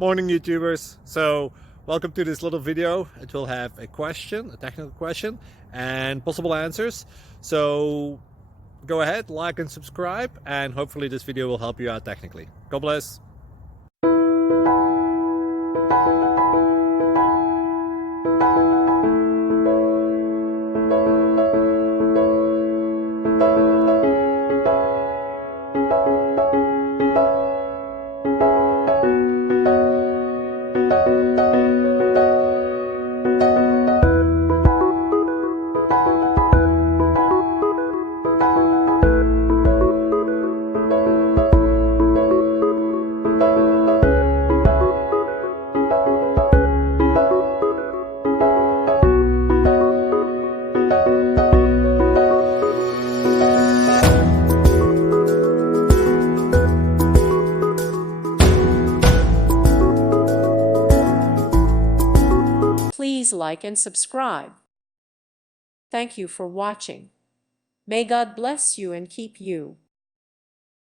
Morning YouTubers. So welcome to this little video. It will have a question, a technical question, and possible answers. So go ahead, like and subscribe, and hopefully this video will help you out technically. God bless. Please like and subscribe. Thank you for watching. May God bless you and keep you.